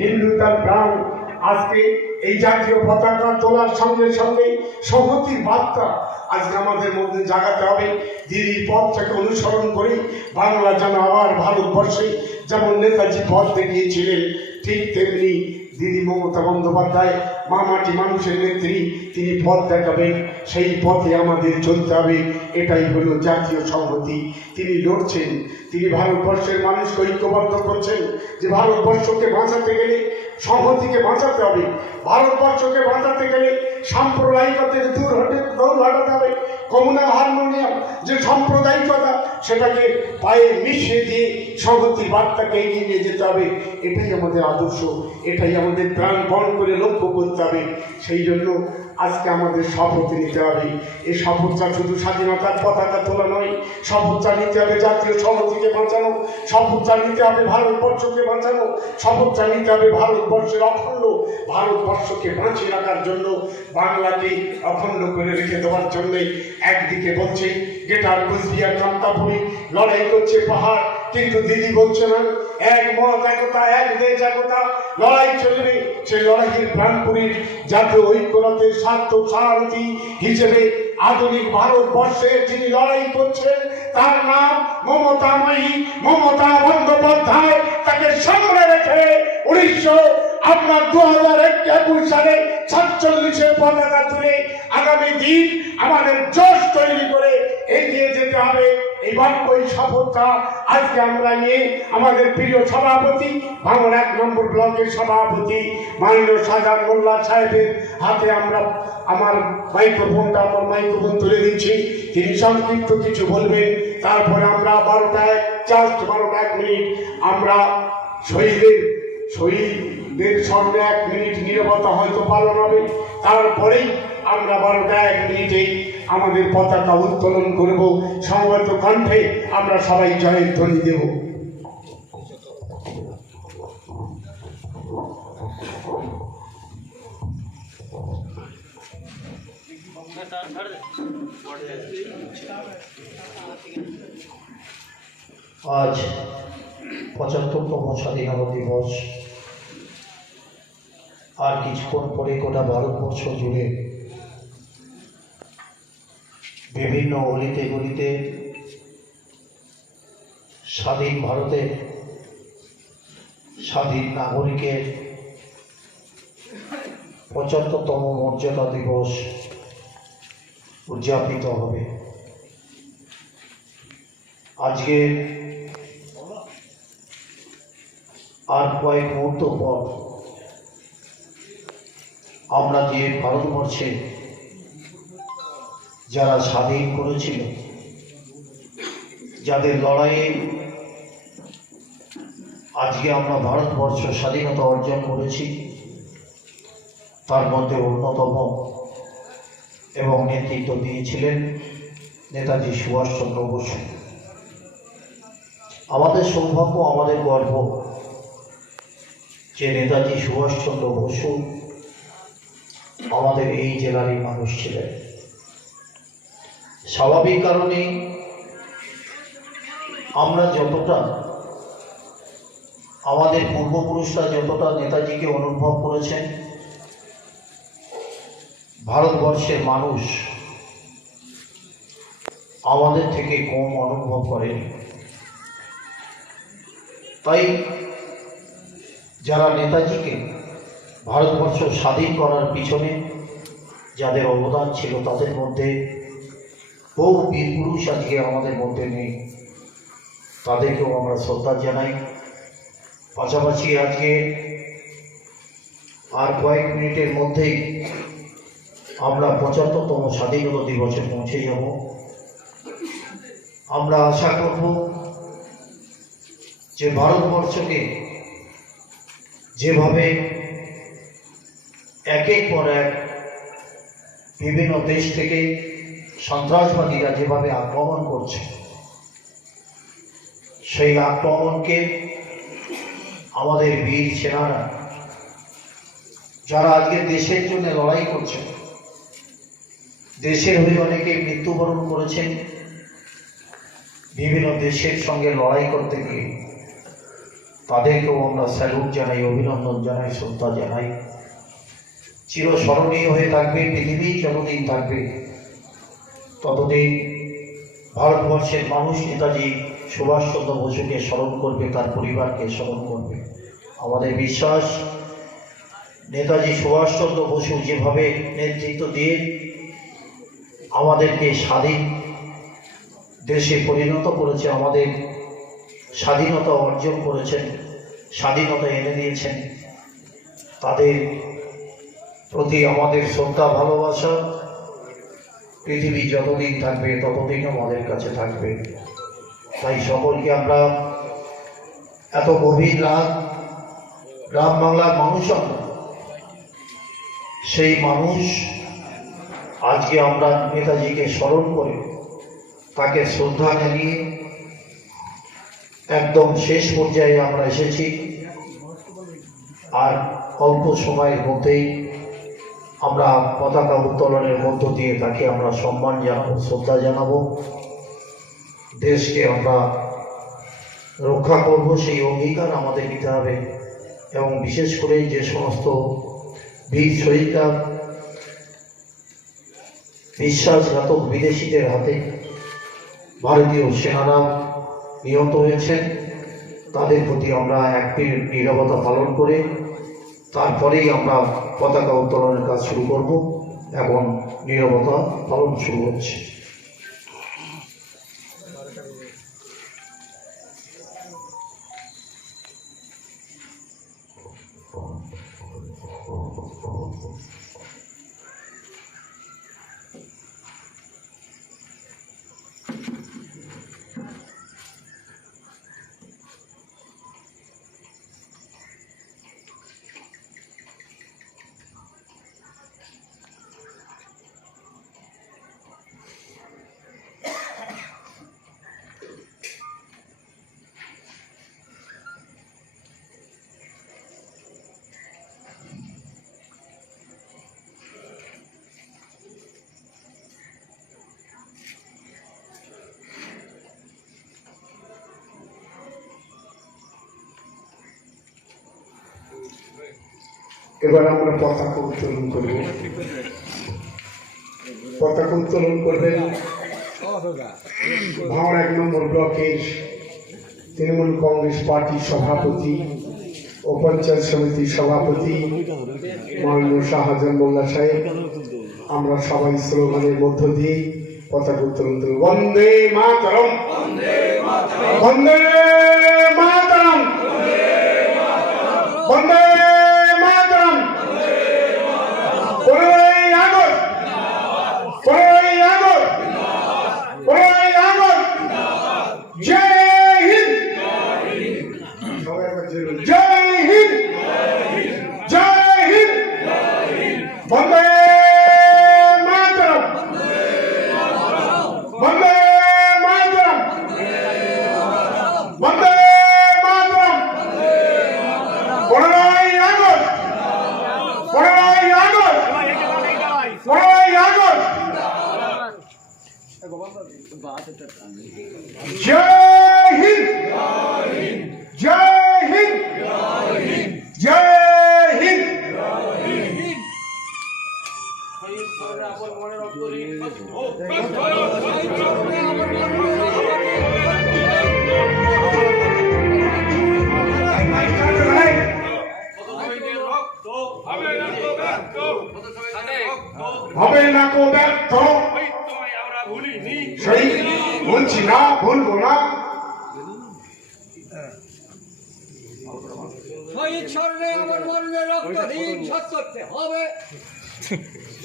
হিন্দু তার প্রাণ। আজকে এই জাতীয় পতাকা তোলার সঙ্গে সঙ্গে সংহতির বার্তা আজকে আমাদের মধ্যে জাগাতে হবে। দিদির পথটাকে অনুসরণ করে বাংলা যেন আবার ভারতবর্ষে যেমন নেতাজি পথ দেখিয়েছিলেন, ঠিক তেমনি দিদি মমতা বন্দ্যোপাধ্যায় মা মাটি মানুষের নেত্রী, তিনি পথ দেখাবেন, সেই পথে আমাদের চলতে হবে। এটাই হলো জাতীয় সংহতি। তিনি লড়ছেন, তিনি ভারতবর্ষের মানুষকে ঐক্যবদ্ধ করছেন যে ভারতবর্ষকে বাঁচাতে গেলে সংহতিকে বাঁচাতে হবে, ভারতবর্ষকে বাঁচাতে গেলে সাম্প্রদায়িকতা থেকে দূর হটাতে হবে। কমিউনাল হারমোনিয়াম যে সাম্প্রদায়িকতা, সেটাকে পায়ে মিশিয়ে দিয়ে সংহতির বার্তাকে এগিয়ে নিয়ে যেতে হবে। এটাই আমাদের আদর্শ, এটাই আমাদের প্রাণপণ করে লক্ষ্য করতে হবে। সেই জন্য আজকে আমাদের শপথ নিতে হবে। এই শপথটা শুধু স্বাধীনতার পতাকা তোলা নয়, শপথটা নিতে হবে জাতীয় সংহতিকে বাঁচানো, শপথটা নিতে হবে ভারতবর্ষকে বাঁচানো, শপথটা নিতে হবে ভারতবর্ষের অখণ্ড ভারতবর্ষকে বাঁচিয়ে রাখার জন্য, বাংলাকে অখণ্ড করে রেখে দেওয়ার জন্যে। একদিকে বলছে গেটার কুচবিহার কামতাপুরি লড়াই করছে পাহাড়, কিন্তু দিদি বলছে না এক মত একতা, এক দেশ একতা, লড়াই চলবে। সেই লড়াইয়ের প্রাণপুরীর জাতীয় ঐক্যরথের স্বার্থ সারথি হিসেবে আধুনিক ভারতবর্ষের যিনি লড়াই করছেন তার নাম মমতাময়ী মমতা বন্দ্যোপাধ্যায়। তাকে সামনে রেখে 2021 সালে 47 পতাকা তুলে আগামী দিন আমাদের জোশ তৈরি করে এগিয়ে যেতে হবে। এই বাক্যই শপথটা আজকে আমরা নিয়ে আমাদের প্রিয় সভাপতি, ভাঙড় 1 নম্বর ব্লকের সভাপতি মাননীয় শাহজাহান মোল্লা সাহেবের হাতে আমরা আমার মাইক্রোফোন তুলে দিচ্ছি। তিনি সংক্ষিপ্ত কিছু বলবেন, তারপরে আমরা 12টা 1 মিনিট আমরা শহীদদের সামনে 1 মিনিট নীরবতা হয়তো পালন হবে। তারপরেই আমরা 12টা 1 মিনিটে আমাদের পতাকা উত্তোলন করব। সমবেত কণ্ঠে আমরা সবাই জয়ের ধ্বনি দেব। আজ 75তম স্বাধীনতা দিবস। আর কিছুক্ষণ পরে গোটা ভারতবর্ষ জুড়ে বিভিন্ন অলিতে গলিতে স্বাধীন ভারতের স্বাধীন নাগরিকের 75তম মর্যাদা দিবস উদযাপিত হবে। আজকে আর কয়েক মুহূর্ত পর আমরা যে ভারতবর্ষে যারা স্বাধীন করেছিল, যাদের লড়াইয়ে আজকে আমরা ভারতবর্ষ স্বাধীনতা অর্জন করেছি, তার মধ্যে অন্যতম এবং নেতৃত্ব দিয়েছিলেন নেতাজি সুভাষচন্দ্র বসু। আমাদের সৌভাগ্য, আমাদের গর্ব যে নেতাজি সুভাষচন্দ্র বসু আমাদের এই জেলারই মানুষ ছিলেন। স্বাভাবিক কারণে আমরা যতটা আমাদের পূর্বপুরুষরা যতটা নেতাজিকে অনুভব করেছেন, ভারতবর্ষের মানুষ আমাদের থেকে কম অনুভব করেনি। তাই যারা নেতাজিকে ভারতবর্ষ স্বাধীন করার পিছনে যাদের অবদান ছিল, তাদের মধ্যে বহু বীর পুরুষ আজকে আমাদের মধ্যে নেই, তাদেরকেও আমরা শ্রদ্ধা জানাই। পাশাপাশি আজকে আর কয়েক মিনিটের মধ্যেই আমরা 75তম স্বাধীনতা দিবসে পৌঁছে যাব। আমরা আশা করব যে ভারতবর্ষকে যেভাবে একের পর এক বিভিন্ন দেশ থেকে সন্ত্রাসবাদীরা যেভাবে আক্রমণ করছে, সেই আক্রমণকে আমাদের বীর সেনারা যারা আজকে দেশের জন্য লড়াই করছে, দেশের হয়ে অনেকে মৃত্যুবরণ করেছেন বিভিন্ন দেশের সঙ্গে লড়াই করতে গিয়ে, তাদেরকেও আমরা স্যালুট জানাই, অভিনন্দন জানাই, শ্রদ্ধা জানাই। চিরস্মরণীয় হয়ে থাকবে পৃথিবী, যতদিন থাকবে ততদিন ভারতবর্ষের মানুষ নেতাজি সুভাষচন্দ্র বসুকে স্মরণ করবে, তার পরিবারকে স্মরণ করবে। আমাদের বিশ্বাস, নেতাজি সুভাষচন্দ্র বসু যেভাবে নেতৃত্ব দিয়ে আমাদেরকে স্বাধীন দেশে পরিণত করেছে, আমাদের স্বাধীনতা অর্জন করেছেন, স্বাধীনতা এনে দিয়েছেন, তাদের প্রতি আমাদের শ্রদ্ধা ভালোবাসা পৃথিবী যতদিন থাকবে ততদিন আমাদের কাছে থাকবে। তাই সকলকে আমরা এত গভীর রাত, গ্রাম বাংলার মানুষ আমরা, সেই মানুষ আজকে আমরা নেতাজিকে স্মরণ করে তাকে শ্রদ্ধা জানিয়ে একদম শেষ পর্যায়ে আমরা এসেছি। আর অল্প সময়ের মধ্যেই আমরা পতাকা উত্তোলনের মধ্য দিয়ে তাকে আমরা সম্মান জানাবো, শ্রদ্ধা জানাবো। দেশকে আমরা রক্ষা করব, সেই অঙ্গীকার আমাদের নিতে হবে। এবং বিশেষ করে যে সমস্ত বীর শহীদরা বিশ্বাসঘাতক বিদেশিদের হাতে ভারতীয় সেনারা নিহত হয়েছেন, তাদের প্রতি আমরা এক মিনিট নীরবতা পালন করে তারপরেই আমরা পতাকা উত্তোলনের কাজ শুরু করব। এখন নীরবতা পালন শুরু হচ্ছে। এবার আমরা পতাকা উত্তোলন করব। পতাকা উত্তোলন করবেন ভাঙড় 1 নম্বর ব্লকের তৃণমূল কংগ্রেস পার্টির সভাপতি ও পঞ্চায়েত সমিতির সভাপতি মাননীয় শাহজাহান মোল্লা সাহেব। আমরা সবাই স্লোগানের মধ্য দিয়ে পতাকা উত্তোলন করব। বন্দে মাতরম, বন্দে মাতরম, বন্দে মাতরম। 15ই আগস্ট, 15ই আগস্ট, 15ই আগস্ট। জয় হিন্দ, সবাই একবার জয় হিন্দ, জয় হিন্দ, বন্দে মাতরম, বন্দে মাতরম, বন্দে মাতরম। 15ই আগস্ট, 15ই আগস্ট, 15ই আগস্ট। জয় হিন্দ, জয় হিন্দ, জয় হিন্দ। হবে না কো ব্যর্থ, সেই বলছি না, ভুলবো না। শহীদ স্মরণে আমার মরণে রক্তহীন শোধ করতে হবে।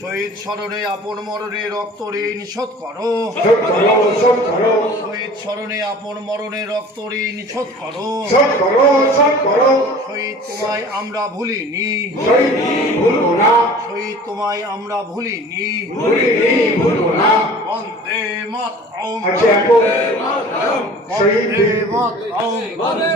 শহীদ স্মরণে আপন মরণে রক্ত ঋণ শোধ করো, শোধ করো, শোধ করো, শহীদ স্মরণে আপন মরণে রক্ত ঋণ শোধ করো। শোধ করো, শোধ করো। শহীদ তোমায় আমরা ভুলিনি, শহীদ ভুলবো না, শহীদ তোমায় আমরা ভুলিনি। ভুলিনি, ভুলবো না। বন্দে মাতরম, আচ্ছা, এখন শহীদ বন্দে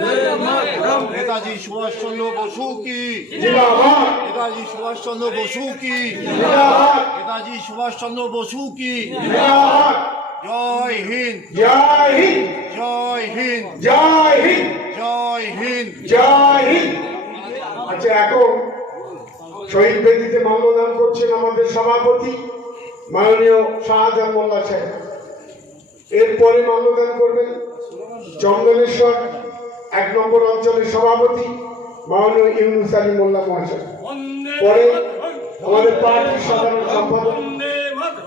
মাতরম। নেতাজি সুভাষচন্দ্র বসু কি, জিন্দাবাদ, নেতাজি সুভাষচন্দ্র বসু কি, জিন্দাবাদ, নেতাজি সুভাষচন্দ্র বসু কি। জিন্দাবাদ। জয় হিন্দ জয় হিন্দ জয় হিন্দ জয় হিন্দ জয় হিন্দ জয় হিন্দ। আচ্ছা, এখন শহীদ বেদিতে মাল্যদান করছেন আমাদের সভাপতি মাননীয় শাহজাহান মোল্লা সাহেব। এরপরে মাল্যদান করবেন চন্দনেশ্বর ১ নম্বর অঞ্চলের সভাপতি মাননীয় ইউনুস আলী মোল্লা মহাশয়। পরে আমাদের পার্টির সাধারণ সম্পাদক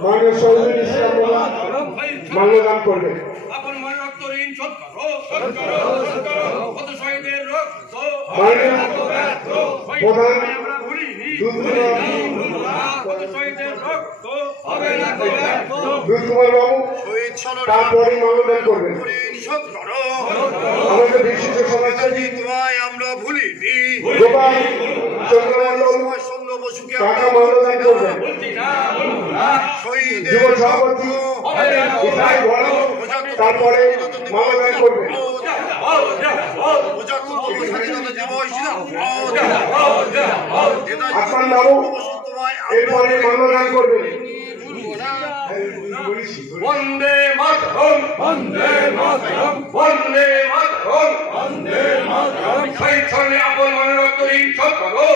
মাননীয় শহীদুল ইসলাম মোল্লা মাল্যদান করবেন। আপন মনে রক্ত ঋণ শোধ করো, শোধ করো, শোধ করো। কত শহীদের রক্ত মাননীয় প্রধান আমরা ভুলিনি, দুধকুমার কত শহীদের রক্ত হবে না তো ব্যর্থ। দুধকুমার বাবু শহীদ স্মরণে তারপরে মাল্যদান করবেন। ঋণ শোধ করো। আমাদের বিশিষ্ট সমাজসেবী তোমায় আমরা ভুলিনি। গোপাল চন্দ্রমন্ডল সুভাষচন্দ্র বসুকে টাকা মাল্যদান করবেন। বলছি না, বলবো না। শহীদের যুব সভাপতি ইসাই বড় তারপরে মাল্যদান করবেন। আসমান বাবু এরপরে মাল্যদান করবেন। বন্দে মাতরম, বন্দে মাতরম, বন্দে মাতরম, বন্দে মাতরম। শহীদ স্মরণে আপন মনে রক্ত ঋণ শোধ করো,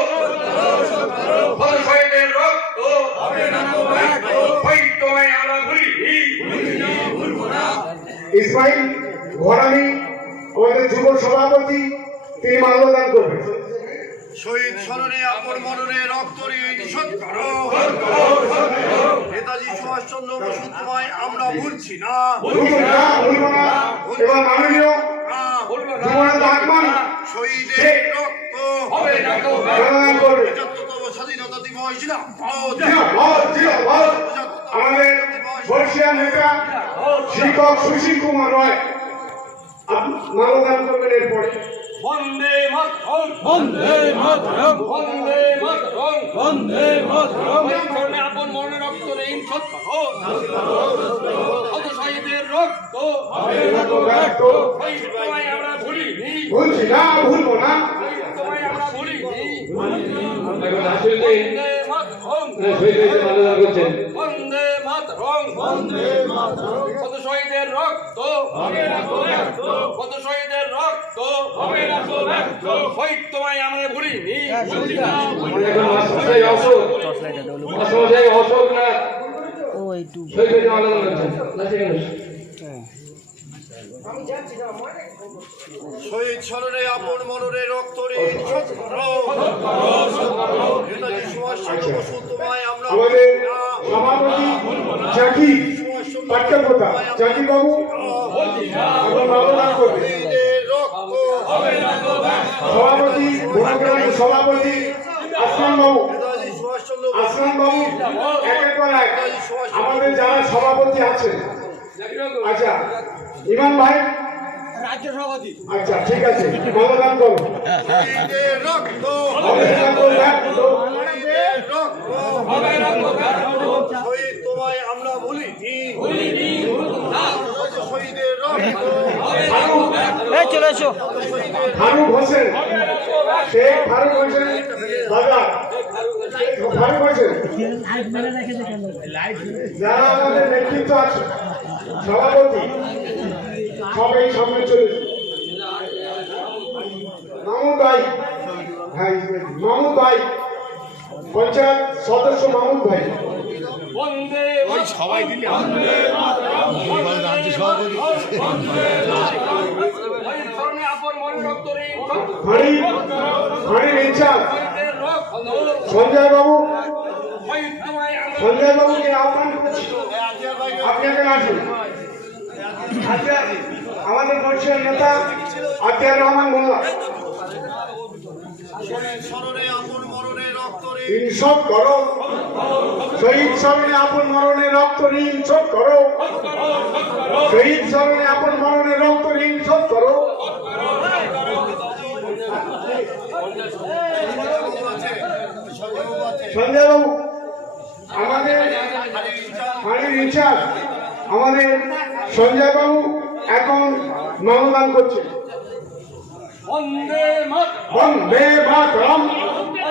কত শহীদের রক্ত হবে না তো ব্যর্থ। শহীদ তোমায় আমরা ভুলিনি, ভুলবো না। ইসমাইল ঘরামি আমাদের যুব সভাপতি তিনি মাল্যদান করবেন। শহীদ স্মরণে আপন মরণে রক্ত ঋণ শোধ করো। নেতাজি সুভাষচন্দ্র বসু তোমায় আমরা ভুলছি না। ভুলবো না, ভুলবো না। এবার মাননীয় যুবরাজ আকমান শহীদের রক্ত হবে না তো ব্যর্থ। মাল্যদান করবেন। ৭৫তম স্বাধীনতা দিবস জিন্দাবাদ, আমাদের বর্ষিয়ান নেতা শিক্ষক সুশীল কুমার রায় মাল্যদান করবেন। এরপরে বন্দে মাতরম, বন্দে মাতরম, বন্দে মাতরম, বন্দে মাতরম। শহীদ স্মরণে আপন মনে রক্ত ঋণ শোধ করো, কত শহীদের রক্ত হবে না তো ব্যর্থ। শহীদ তোমায় আমরা ভুলিনি, বলছি না, ভুলবো না। শহীদ তোমায় আমরা ভুলিনি। আসলে বন্দে মাতরম, শহীদ মাল্যদান করছেন। বন্দে মাতরম, বন্দে মাতরম। কত শহীদের রক্ত হবে না তো ব্যর্থ, কত শহীদের রক্ত হবে না তো ব্যর্থ। শহীদ তোমায় আমরা ভুলিনি, ভুলছি না। এখন মাস্টারমশাই অশোক, মাস্টারমশাই অশোক না শহীদ মাল্যদান করছেন। না সেখানে শহীদ স্মরণে আপন মরণে রক্ত ঋণ শোধ করো। নেতাজি সুভাষচন্দ্র বসু তোমায় আমরা আমাদের ভুলছি না। সভাপতি জাকির পাট্টকোটা জাকির বাবু আমরা মাল্যদান করবেন। শহীদের রক্ত সভাপতি গুণগ্রামের সভাপতি আসমান বাবু, নেতাজি সুভাষচন্দ্র বসু আসমান বাবু একের পর এক আমাদের যারা সভাপতি আছেন। আচ্ছা, ইমাম ভাই রাজ্য সভাপতি আচ্ছা ঠিক আছে, মাল্যদান করো। শহীদের রক্ত মাল্যদান করো, শহীদের রক্ত শহীদ তোমায় আমরা ভুলিনি, শহীদের রক্ত চলে এসো। ফারুক হোসেন, শেখ ফারুক হোসেন দাদা, ফারুক হোসেন যারা আমাদের নেতৃত্ব আছে সভাপতি সবাই সামনে চলে। মামুন ভাই, হ্যাঁ মামুন ভাই, পঞ্চায়েত সদস্য মামুন ভাই। বন্দে সবাই দিলে শহীদ স্মরণে আপন মনে রক্ত ঋণ শোধ করো। ফাঁড়ির ইনচার্জ শহীদের রক্ত সঞ্জয় বাবু, শহীদ তোমায় আমরা সঞ্জয় বাবুকে আহ্বান করছি আপনি এখানে আসুন। আচ্ছা, আমাদের বর্ষীয় নেতা আতিয়ার রহমান মোল্লা শহীদ স্মরণে আপন মরণে রক্ত ঋণ ঋণ শোধ করো। শহীদ স্মরণে আপন মরণে রক্ত ঋণ শোধ করো। শহীদ স্মরণে আপন মরণে রক্ত ঋণ শোধ করো। সঞ্জয় বাবু আমাদের ফাঁড়ির ইনচার্জ আমাদের সঞ্জয় বাবু এখন মাল্যদান করছে। বন্দে মাতরম, বন্দে মাতরম,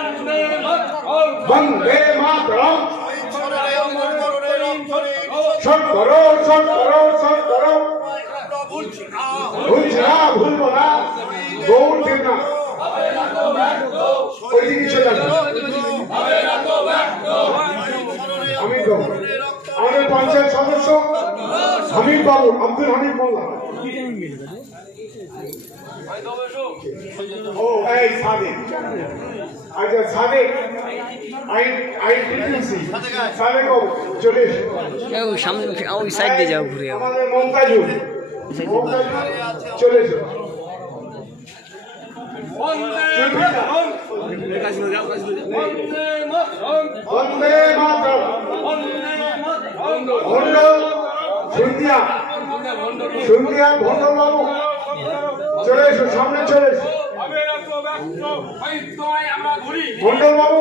বন্দে মাতরম, বন্দে মাতরম, শহীদ স্মরণে আপন মরণে রক্ত ঋণ সত্য করো উৎসব করো উৎসব করো ভুলছি না ভুলবো না গৌর দেব না ওইদিকে চলে আসবে হামিদ বাবু আমাদের পঞ্চায়েত সদস্য হামিদ বাবু আব্দুল হামিদ মোল্লা ও এই সাদেক আচ্ছা সাদেক আইটিসি সাদেক বাবু চলে এসো ওই সামনে ওই সাইড দিয়ে যাও ঘুরে আমাদের মমতাজুল চলে এসো বন্দে মাতরম ভণ্ড সন্ধ্যা সন্ধ্যা ভণ্ডল বাবু চলে এসো সামনে চলে এসো ভণ্ডল বাবু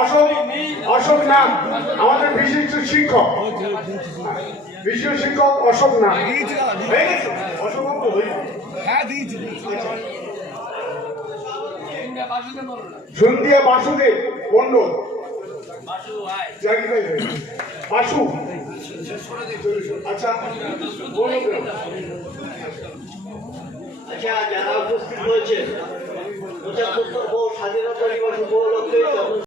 অশোক অশোক নাম আমাদের বিশিষ্ট শিক্ষক বিশিষ্ট শিক্ষক অশোক নাম হয়ে গেছে অশোক বাবু সন্ধ্যা বাসুদেব মন্ডল বাসু আচ্ছা আচ্ছা যারা উপস্থিত হয়েছে 75তম স্বাধীনতা দিবস উপলক্ষে